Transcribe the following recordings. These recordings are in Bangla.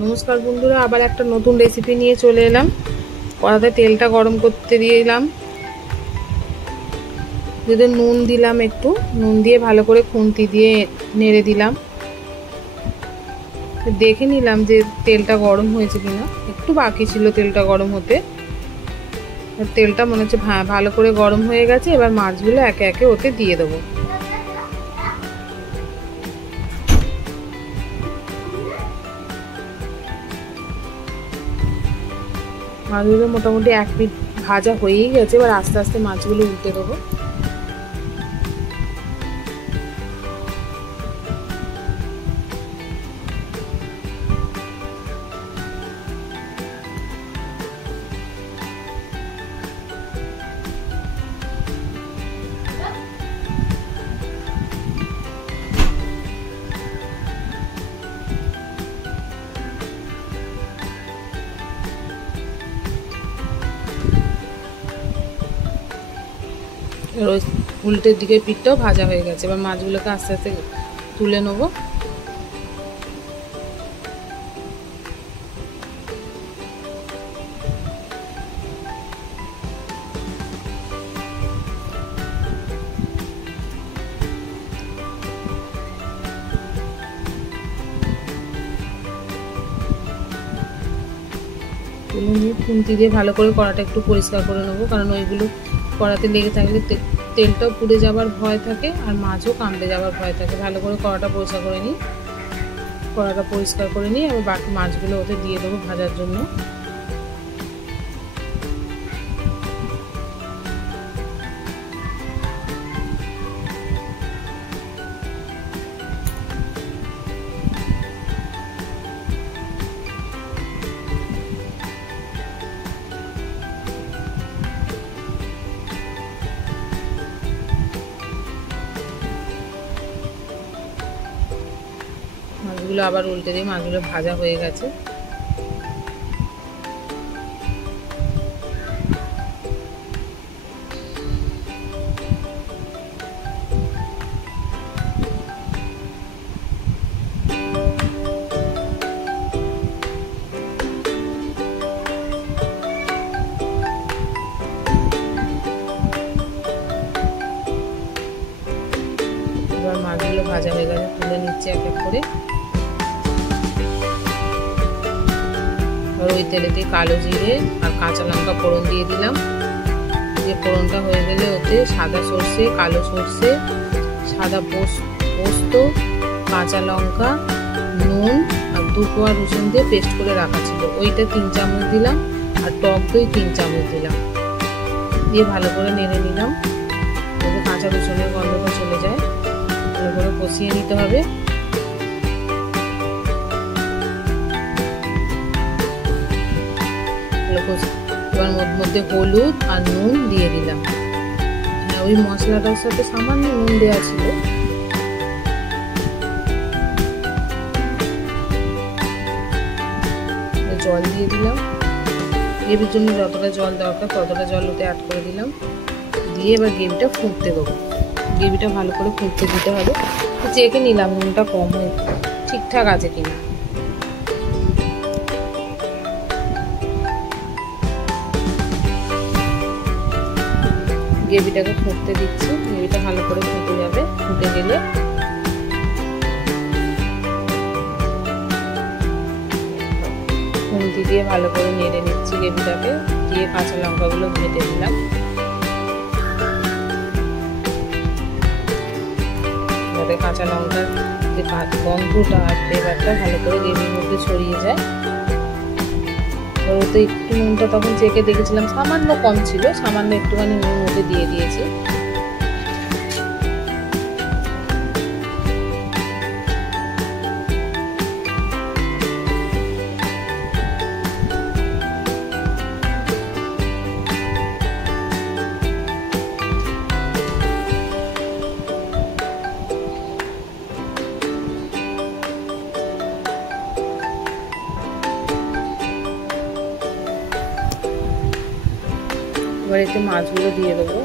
নমস্কার বন্ধুরা, আবার একটা নতুন রেসিপি নিয়ে চলে এলাম। কড়াতে তেলটা গরম করতে দিলাম, যদি নুন দিলাম, একটু নুন দিয়ে ভালো করে খুন্তি দিয়ে নেড়ে দিলাম। দেখে নিলাম যে তেলটা গরম হয়েছে কিনা, একটু বাকি ছিল তেলটা গরম হতে। তেলটা মনে হচ্ছে ভালো করে গরম হয়ে গেছে। এবার মাছগুলো একে একে ওতে দিয়ে দেবো। মাছগুলো মোটামুটি 1 মিনিট ভাজা হয়েই গেছে। এবার আস্তে আস্তে মাছগুলো উল্টে দেবো। উল্টের দিকে পিঠটাও ভাজা হয়ে গেছে। এবার মাছগুলোকে আস্তে আস্তে তুলে নেবো। তুলে নিয়ে খুন্তি দিয়ে ভালো করে কড়াটা একটু পরিষ্কার করে নেবো, কারণ ওইগুলো কড়াতে লেগে থাকলে তেলটাও পুড়ে যাবার ভয় থাকে আর মাছও কামড়ে যাবার ভয় থাকে। ভালো করে কড়াটা পরিষ্কার করে নিই। এবার বাকি মাছগুলো ওতে দিয়ে দেবো ভাজার জন্য। মাছগুলো আবার উল্টে দিই। মাছগুলো ভাজা হয়ে গেছে। এবার মাছগুলো ভাজা হয়ে গেছে, তুলে নিচ্ছে এক এক করে। ওই তেলেতে কালো জিরে আর কাঁচা লঙ্কা ফোড়ন দিয়ে দিলাম। দিয়ে ফোড়নটা হয়ে গেলে ওতে সাদা সর্ষে, কালো সর্ষে, সাদা পোস্ত, কাঁচা লঙ্কা, নুন আর 2 কোয়া রসুন দিয়ে পেস্ট করে রাখা ছিল, ওইটা 3 চামচ দিলাম। আর টক দই 3 চামচ দিলাম। দিয়ে ভালো করে নেড়ে নিলাম, যাতে কাঁচা রসুনের গন্ধটা চলে যায়। ভালো করে কষিয়ে নিতে হবে। এবার মধ্যে হলুদ আর নুন দিয়ে দিলাম। হ্যাঁ, ওই মশলাটার সাথে সামান্য নুন দেওয়া ছিল। জল দিয়ে দিলাম। গ্রেভির জন্য যতটা জল দরকার ততটা জল ওতে অ্যাড করে দিলাম। দিয়ে এবার গ্রেভিটা ফুটতে দেবো। গ্রেভিটা ভালো করে ফুটতে দিতে হবে। চেখে নিলাম নুনটা কম হয়ে ঠিকঠাক আছে কিনা। গ্রেভিটাকে ফুটতে দিচ্ছি। গ্রেভিটা ভালো করে ফুটে যাবে। ফুটে গেলে খুন্তি দিয়ে ভালো করে নেড়ে নিচ্ছি গ্রেভিটাকে। দিয়ে কাঁচা লঙ্কাগুলো ভেজে দিলাম। যাতে কাঁচা লঙ্কার যে গন্ধটা আর ফ্লেভারটা ভালো করে গ্রেভির মধ্যে ছড়িয়ে যায়। ওতে একটু নুনটা তখন চেখে দেখেছিলাম সামান্য কম ছিল, সামান্য একটুখানি নুন ওতে দিয়ে দিয়েছি। এবার এতে মাছগুলো দিয়ে দেবো।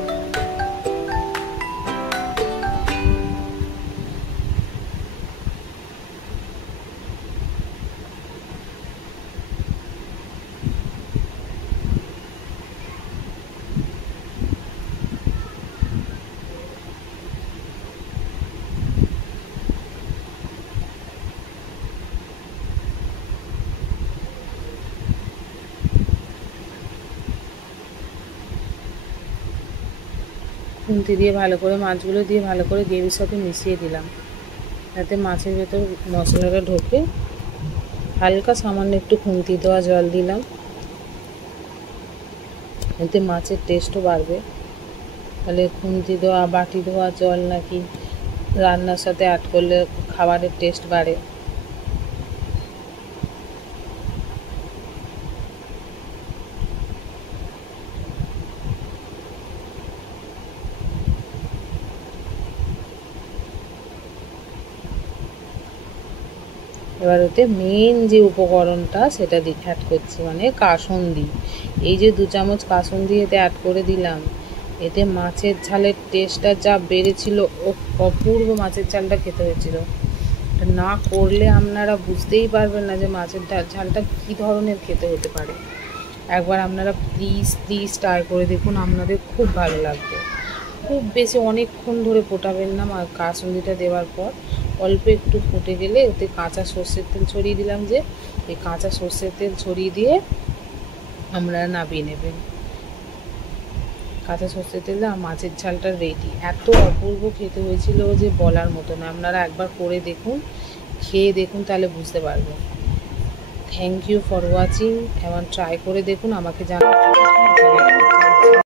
খুন্তি দিয়ে ভালো করে মাছগুলো দিয়ে ভালো করে গ্রেভির সাথে মিশিয়ে দিলাম, যাতে মাছের ভেতর মশলাটা ঢোকে। হালকা সামান্য একটু খুন্তি দেওয়া জল দিলাম, এতে মাছের টেস্টও বাড়বে। তাহলে খুন্তি দেওয়া বাটি ধোয়া জল নাকি রান্নার সাথে অ্যাড করলে খাবারের টেস্ট বাড়ে। এবার ওতে মেন যে উপকরণটা সেটা অ্যাড করছি, মানে কাসুন্দি। এই যে 2 চামচ কাসুন্দি এতে অ্যাড করে দিলাম, এতে মাছের ঝালের টেস্টটা যা বেড়েছিল, অপূর্ব মাছের ঝালটা খেতে হয়েছিল। না করলে আপনারা বুঝতেই পারবেন না যে মাছের ঝালটা কী ধরনের খেতে হতে পারে। একবার আপনারা প্লিজ ট্রাই করে দেখুন, আপনাদের খুব ভালো লাগবে। খুব বেশি অনেকক্ষণ ধরে ফোটাবেন না। কাসুন্দিটা দেওয়ার পর অল্প একটু ফুটে গেলে ওতে কাঁচা সর্ষের তেল ছড়িয়ে দিলাম, যে এই কাঁচা সর্ষের তেল ছড়িয়ে দিয়ে আপনারা নামিয়ে নেবেন। কাঁচা সর্ষের তেলে মাছের ঝালটা রেডি। এত অপূর্ব খেতে হয়েছিল যে বলার মতো না। আপনারা একবার করে দেখুন, খেয়ে দেখুন, তাহলে বুঝতে পারবেন। Thank you for watching. এবার ট্রাই করে দেখুন, আমাকে জানান।